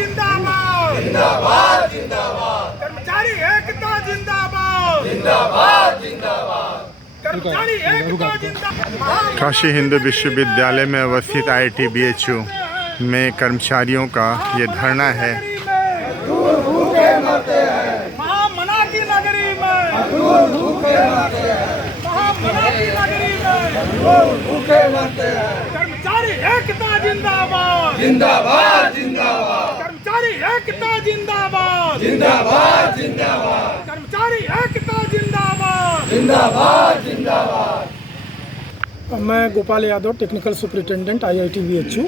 जिंदाबाद जिंदाबाद जिंदाबाद कर्मचारी एकता जिंदाबाद जिंदाबाद जिंदाबाद कर्मचारी एकता जिंदाबाद। काशी हिंदू विश्वविद्यालय में अवस्थित IIT BHU में कर्मचारियों का ये धरना है। महामना की नगरी में महामना की नगरी में भूखे मरते हैं कर्मचारी एकता जिंदाबाद जिंदाबाद जिंदाबाद कर्मचारी एकता जिंदाबाद जिंदाबाद जिंदाबाद कर्मचारी एकता जिंदाबाद जिंदाबाद जिंदाबाद। मैं Gopal Yadav, technical superintendent IIT BHU।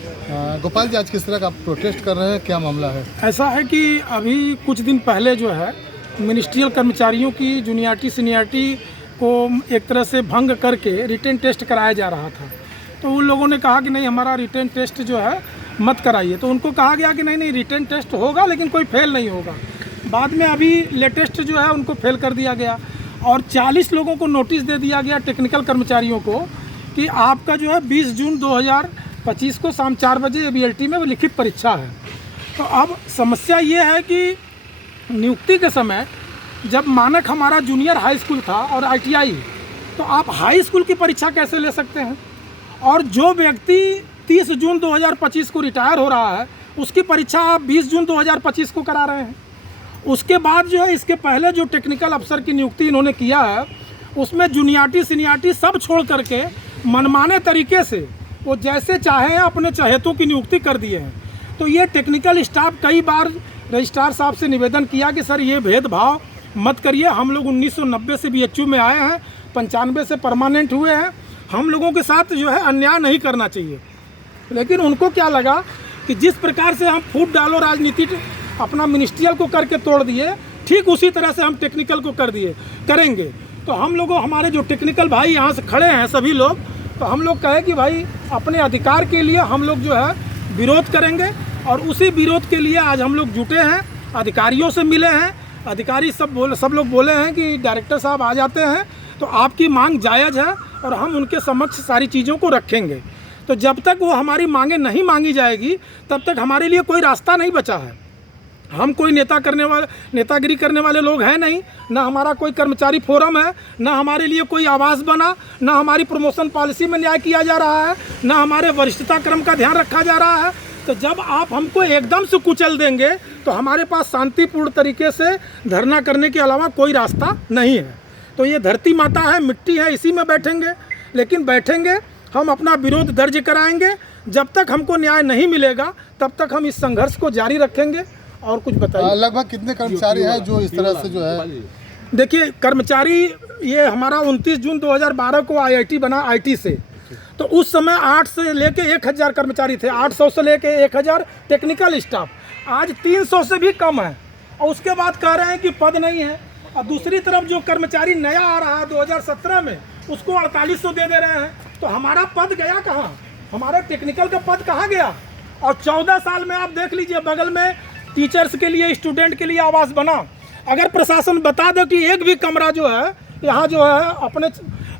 Gopal ji, आज किस तरह का आप प्रोटेस्ट कर रहे हैं, क्या मामला है? ऐसा है कि अभी कुछ दिन पहले जो है मिनिस्ट्रियल कर्मचारियों की जूनियरिटी सीनियरिटी को एक तरह से भंग करके रिटेन टेस्ट कराया जा रहा था। तो उन लोगों ने कहा कि नहीं, हमारा रिटेन टेस्ट जो है मत कराइए। तो उनको कहा गया कि नहीं रिटेन टेस्ट होगा लेकिन कोई फेल नहीं होगा। बाद में अभी लेटेस्ट जो है उनको फेल कर दिया गया और 40 लोगों को नोटिस दे दिया गया, टेक्निकल कर्मचारियों को, कि आपका जो है 20 जून 2025 को शाम 4 बजे ABLT में लिखित परीक्षा है। तो अब समस्या ये है कि नियुक्ति के समय जब मानक हमारा जूनियर हाई स्कूल था और ITI, तो आप हाई स्कूल की परीक्षा कैसे ले सकते हैं? और जो व्यक्ति 30 जून 2025 को रिटायर हो रहा है उसकी परीक्षा आप 20 जून 2025 को करा रहे हैं। उसके बाद जो है इसके पहले जो टेक्निकल अफसर की नियुक्ति इन्होंने किया है उसमें जूनियरिटी सीनियरिटी सब छोड़ करके मनमाने तरीके से वो जैसे चाहे अपने चहेतों की नियुक्ति कर दिए हैं। तो ये टेक्निकल स्टाफ कई बार रजिस्ट्रार साहब से निवेदन किया कि सर ये भेदभाव मत करिए। हम लोग 1990 से BHU में आए हैं, 95 से परमानेंट हुए हैं, हम लोगों के साथ जो है अन्याय नहीं करना चाहिए। लेकिन उनको क्या लगा कि जिस प्रकार से हम फूट डालो राजनीति अपना मिनिस्ट्रियल को करके तोड़ दिए, ठीक उसी तरह से हम टेक्निकल को करेंगे। तो हम लोगों, हमारे जो टेक्निकल भाई यहाँ से खड़े हैं सभी लोग, तो हम लोग कहे कि भाई अपने अधिकार के लिए हम लोग जो है विरोध करेंगे और उसी विरोध के लिए आज हम लोग जुटे हैं। अधिकारियों से मिले हैं, अधिकारी सब लोग बोले हैं कि डायरेक्टर साहब आ जाते हैं तो आपकी मांग जायज़ है और हम उनके समक्ष सारी चीज़ों को रखेंगे। तो जब तक वो हमारी मांगें नहीं मांगी जाएगी तब तक हमारे लिए कोई रास्ता नहीं बचा है। हम कोई नेतागिरी करने वाले लोग हैं नहीं, ना हमारा कोई कर्मचारी फोरम है, ना हमारे लिए कोई आवास बना, ना हमारी प्रमोशन पॉलिसी में न्याय किया जा रहा है, ना हमारे वरिष्ठता क्रम का ध्यान रखा जा रहा है। तो जब आप हमको एकदम से कुचल देंगे तो हमारे पास शांतिपूर्ण तरीके से धरना करने के अलावा कोई रास्ता नहीं है। तो ये धरती माता है, मिट्टी है, इसी में बैठेंगे, लेकिन बैठेंगे हम अपना विरोध दर्ज कराएंगे। जब तक हमको न्याय नहीं मिलेगा तब तक हम इस संघर्ष को जारी रखेंगे। और कुछ बताइए। लगभग कितने कर्मचारी हैं जो इस तरह से जो है? देखिए, कर्मचारी ये हमारा 29 जून 2012 को IIT बना IT से, तो उस समय 8 से लेके 1000 कर्मचारी थे, 800 से लेके 1000 टेक्निकल स्टाफ। आज 300 से भी कम है और उसके बाद कह रहे हैं कि पद नहीं है। और दूसरी तरफ जो कर्मचारी नया आ रहा है 2017 में, उसको 4800 दे रहे हैं। तो हमारा पद गया कहाँ? हमारा टेक्निकल का पद कहाँ गया? और 14 साल में आप देख लीजिए, बगल में टीचर्स के लिए, स्टूडेंट के लिए आवास बना। अगर प्रशासन बता दे कि एक भी कमरा जो है यहाँ जो है अपने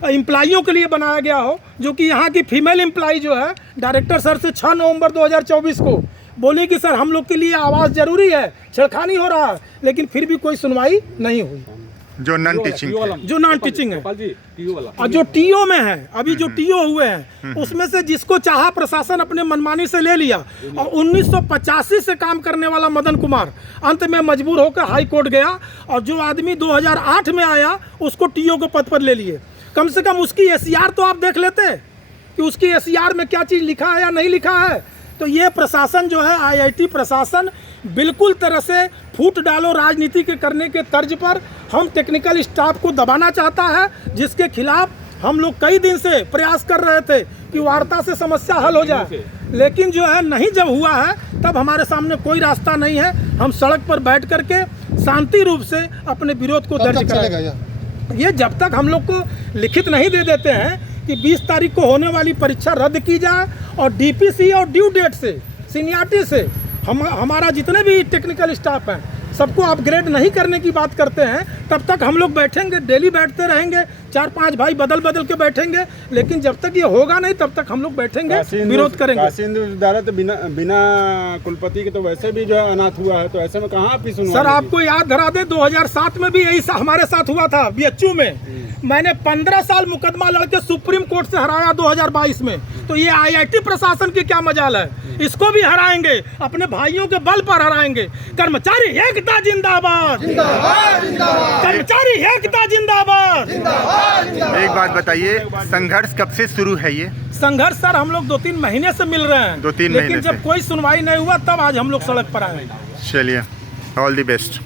एम्प्लॉइयों के लिए बनाया गया हो, जो कि यहाँ की फीमेल एम्प्लॉई जो है डायरेक्टर सर से 6 नवंबर 2024 को बोली कि सर हम लोग के लिए आवास जरूरी है, छेड़खानी हो रहा है, लेकिन फिर भी कोई सुनवाई नहीं हुई। जो नॉन टीचिंग है और जो TO में है, अभी जो TO हुए हैं उसमें से जिसको चाहा प्रशासन अपने मनमानी से ले लिया। और 1985 से काम करने वाला मदन कुमार अंत में मजबूर होकर हाई कोर्ट गया और जो आदमी 2008 में आया उसको TO को पद पर ले लिए। कम से कम उसकी SCR तो आप देख लेते कि उसकी SCR में क्या चीज़ लिखा है या नहीं लिखा है। तो ये प्रशासन जो है, IIT प्रशासन बिल्कुल तरह से फूट डालो राजनीति के करने के तर्ज पर हम टेक्निकल स्टाफ को दबाना चाहता है, जिसके खिलाफ हम लोग कई दिन से प्रयास कर रहे थे कि वार्ता से समस्या हल हो जाए। लेकिन जो है नहीं जब हुआ है तब हमारे सामने कोई रास्ता नहीं है। हम सड़क पर बैठ करके शांति रूप से अपने विरोध को दर्ज करेंगे। ये जब तक हम लोग को लिखित नहीं दे देते हैं कि 20 तारीख को होने वाली परीक्षा रद्द की जाए और DPC और ड्यू डेट से, सीनियरिटी से हमारा जितने भी टेक्निकल स्टाफ हैं सबको अपग्रेड नहीं करने की बात करते हैं, तब तक हम लोग बैठेंगे, डेली बैठते रहेंगे, 4-5 भाई बदल बदल के बैठेंगे, लेकिन जब तक ये होगा नहीं तब तक हम लोग बैठेंगे, विरोध करेंगे। काशी हिंदू विद्यालय तो बिना कुलपति के तो वैसे भी जो है अनाथ हुआ है, तो ऐसे में कहाँ आपकी सुनवाई सर होगी? आपको याद धरा दे 2007 में भी यही हमारे साथ हुआ था बीएचयू में। मैंने 15 साल मुकदमा लड़के सुप्रीम कोर्ट से हराया 2022 में। तो ये आईआईटी प्रशासन की क्या मजाल है, इसको भी हराएंगे, अपने भाइयों के बल पर हराएंगे। कर्मचारी एकता जिंदाबाद, कर्मचारी एकता जिंदाबाद। एक बात बताइए, संघर्ष कब से शुरू है ये? संघर्ष सर हम लोग 2-3 महीने से मिल रहे हैं, 2-3 लेकिन महीने जब से। कोई सुनवाई नहीं हुआ तब आज हम लोग सड़क पर आए। चलिए, ऑल द बेस्ट।